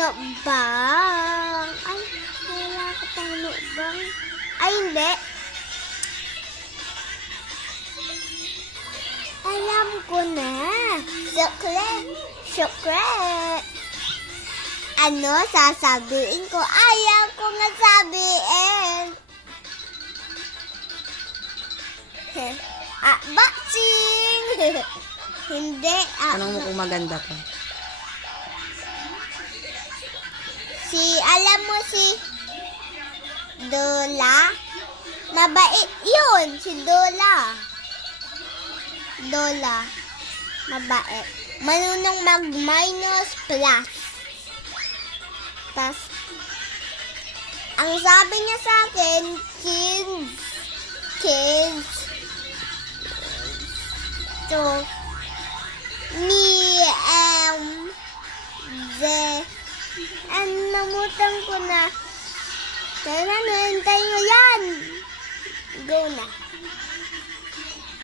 Mukbang. Ay, wala ka pang mukbang. Ay, hindi. Alam ko na. Secret. Secret. Ano sasabihin ko? Ayaw ko nga sabihin. Boxing! Hindi. Tanong mo kung maganda ka. Alam mo si Dola? Mabait yun, si Dola. Dola. Mabait. Marunong mag-minus plus. Tas, ang sabi niya sa akin, kids. So, namutan ko na. Kaya na, hintay mo yan.